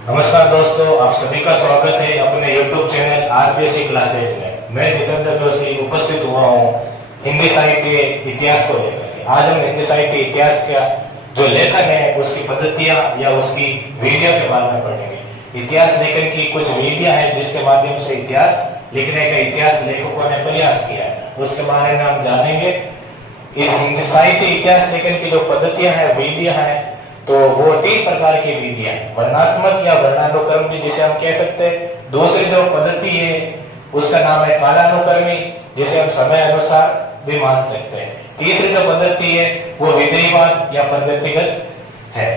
नमस्कार दोस्तों, आप सभी का स्वागत है अपने YouTube चैनल आरपीएससी क्लासेज में। मैं जितेंद्र जोशी उपस्थित हुआ हूँ हिंदी साहित्य इतिहास को लेकर के। आज हम हिंदी साहित्य इतिहास का जो लेखन है उसकी पद्धतियां या उसकी विधियों के बारे में पढ़ेंगे। इतिहास लेखन की कुछ विधियां हैं जिसके माध्यम से इतिहास लिखने का इतिहास लेखकों ने प्रयास किया है, उसके बारे में हम जानेंगे। इस हिंदी साहित्य इतिहास लेखन की जो पद्धतियां हैं, विधियां हैं, तो वो 3 प्रकार की विधियां हैं। वर्णात्मक या वर्णानुक्रम भी जिसे हम कह सकते हैं। दूसरी जो पद्धति है उसका नाम है कालानुक्रमी, जिसे हम समय अनुसार भी मान सकते हैं। तीसरी जो पद्धति है वो विधेयवाद या पद्धतिगत है।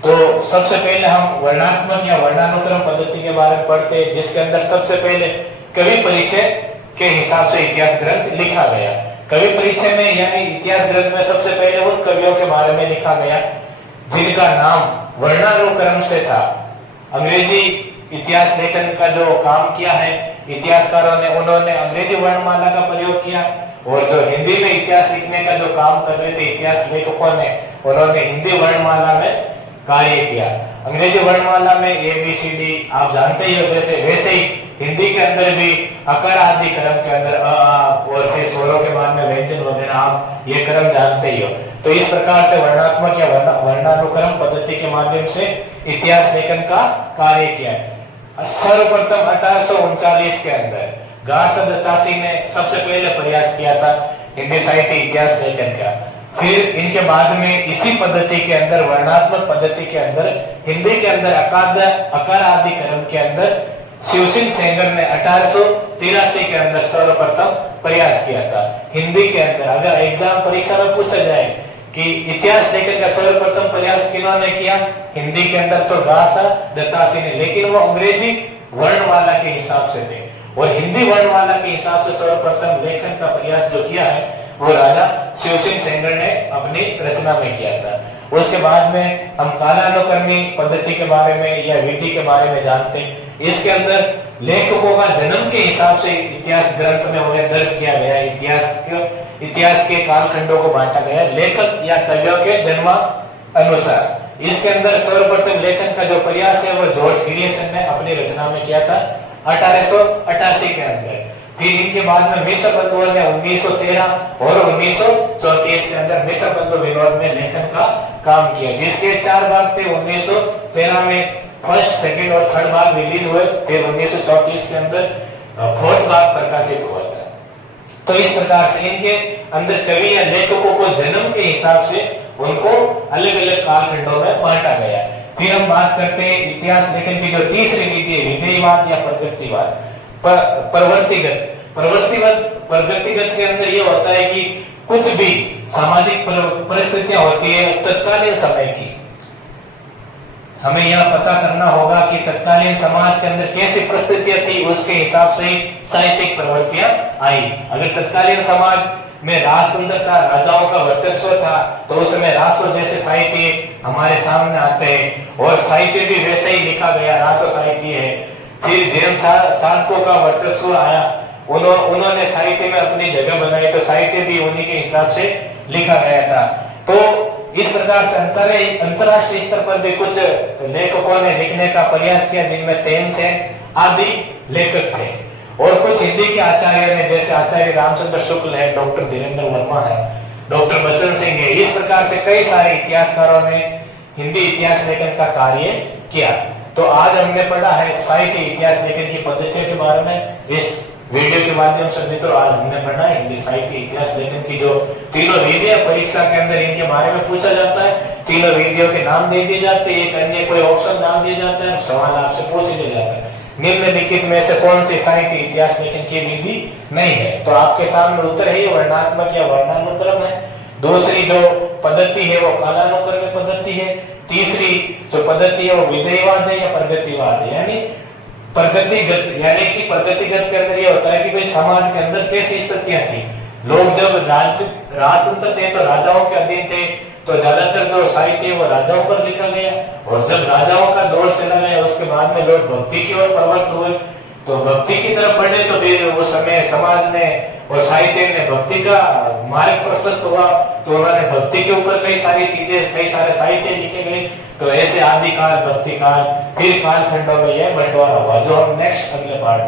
तो सबसे पहले हम वर्णात्मक या वर्णानुक्रम पद्धति के बारे में पढ़ते हैं, जिसके अंदर सबसे पहले कवि परिचय के हिसाब से इतिहास ग्रंथ लिखा गया। कवि परिचय में यानी इतिहास ग्रंथ में सबसे पहले उन कवियों के बारे में लिखा गया जिनका नाम वर्णानुक्रम से था। अंग्रेजी इतिहास लेखन का जो काम किया है इतिहासकारों ने, उन्होंने अंग्रेजी वर्णमाला का प्रयोग किया, और जो हिंदी में इतिहास लिखने का जो काम कर रहे थे इतिहास लेखकों ने, उन्होंने हिंदी वर्णमाला में कार्य किया। अंग्रेजी वर्णमाला में ABCD आप जानते ही हो, जैसे वैसे ही हिंदी के अंदर भी अकार आदि क्रम के अंदर अ और फिर स्वरों के बाद में व्यंजन वगैरह, आप ये क्रम जानते ही हो। तो इस प्रकार से वर्णात्मक या वर्णानुक्रम पद्धति के माध्यम से इतिहास लेखन का कार्य किया है। सर्वप्रथम 1839 के अंदर गार्सद ने सबसे पहले प्रयास किया था हिंदी साहित्य इतिहास लेखन का। फिर इनके बाद में इसी पद्धति के अंदर, वर्णात्मक पद्धति के अंदर, हिंदी के अंदर अकार आदि क्रम के अंदर शिवसिंह सेंगर ने 1883 के अंदर सर्वप्रथम प्रयास किया था। हिंदी के अंदर अगर एग्जाम परीक्षा में पूछा जाए कि इतिहास लेखन का सर्वप्रथम प्रयास किन्होंने किया, हिंदी के अंदर तो गार्सद ने, लेकिन वो अंग्रेजी वर्णमाला के हिसाब से थे, और हिंदी वर्णमाला के हिसाब से सर्वप्रथम लेखन का प्रयास जो किया है वो राजा शिवसिंह सेंगर ने अपनी रचना में किया था। उसके बाद में हम कालानुक्रमी पद्धति के बारे में या विधि के बारे में जानते हैं। इसके अंदर लेखकों का जन्म के हिसाब से इतिहास ग्रंथ में उन्हें दर्ज किया गया। इतिहास के कालखंडों को बांटा गया लेखक या कवियों के जन्म अनुसार। इसके अंदर सर्वप्रथम लेखन का जो प्रयास है वो जॉर्ज ग्रियर्सन ने अपनी रचना में किया था 1888 के अंदर। फिर इनके बाद में मिश्र बंधुओं ने 1913 और 1934 के अंदर मिश्र बंधु विनोद ने लेखन का काम किया, जिसके 4 भाग थे। 1913 में फर्स्ट, सेकंड और थर्ड भाग रिलीज हुए, फिर 1934 के अंदर फोर्थ भाग प्रकाशित हुआ था। तो इस प्रकार से इनके अंदर कवि या लेखकों को जन्म के हिसाब से उनको अलग अलग कालखंडों में बांटा गया। फिर हम बात करते हैं इतिहास लेखन की जो तीसरी विधि है, विधेयवाद या प्रगतिवाद। प्रगतिगत के अंदर ये होता है कि कुछ भी सामाजिक परिस्थितियां होती है तत्कालीन समय की, हमें यह पता करना होगा कि तत्कालीन समाज के अंदर कैसी परिस्थितियां थी, उसके हिसाब से ही साहित्यिक प्रवृत्तियां आई। अगर तत्कालीन समाज में राजतंत्र था, राजाओं का वर्चस्व था, तो उस समय रासो जैसे साहित्य हमारे सामने आते हैं, और साहित्य भी वैसे ही लिखा गया, रासो साहित्य है। फिर जैन साधकों का वर्चस्व आया, उन्होंने साहित्य में अपनी जगह बनाई, तो साहित्य भी उन्हीं के हिसाब से लिखा गया था। तो इस प्रकार से अंतरराष्ट्रीय स्तर पर भी कुछ लेखकों ने लिखने का प्रयास किया, जिनमें तेनसेन आदि लेखक थे, और कुछ हिंदी के आचार्य ने, जैसे आचार्य रामचंद्र शुक्ल है, डॉक्टर धीरेन्द्र वर्मा है, डॉक्टर बच्चन सिंह है। इस प्रकार से कई सारे इतिहासकारों ने हिंदी इतिहास लेखन का कार्य किया। तो आज हमने पढ़ा है साहित्य इतिहास लेखन की पद्धतियों के बारे में। इस वीडियो के माध्यम से मित्रों आज हमने पढ़ा है हिंदी साहित्य इतिहास लेखन की जो तीनों विधियां, परीक्षा के अंदर इनके बारे में पूछा जाता है। तीनों विधियों के नाम दे दिए जाते हैं, एक अन्य कोई ऑप्शन नाम दिया जाता है, सवाल आपसे पूछ लिया जाता है, निम्नलिखित में से कौन सी साहित्य इतिहास लेखन की विधि नहीं है। तो आपके सामने उत्तर है वर्णात्मक या वर्णानुक्रम है। दूसरी जो पद्धति है वो कालानुक्रम पद्धति है। तीसरी जो पद्धति है वो विधेयवाद है या प्रगतिवाद है, यानी प्रगतिगत, यानी कि प्रगतिगत के अंदर ये होता है कि भाई समाज के अंदर कैसी स्थितियां थी। लोग जब राजतंत्र थे तो राजाओं के अधीन थे, तो ज्यादातर जो साहित्य वो राजाओं पर लिखा गया, और जब राजाओं का दौर चला गया उसके बाद में लोग भक्ति की ओर प्रवृत्त हुए, तो भक्ति की तरफ बढ़े तो फिर उस समय समाज में और साहित्य में भक्ति का मार्ग प्रशस्त हुआ, तो उन्होंने भक्ति के ऊपर कई सारी चीजें, कई सारे साहित्य लिखे गए। तो ऐसे आदिकाल, भक्ति काल, फिर कालखंडों में यह बंटवारा हुआ, जो हम नेक्स्ट अगले पार्ट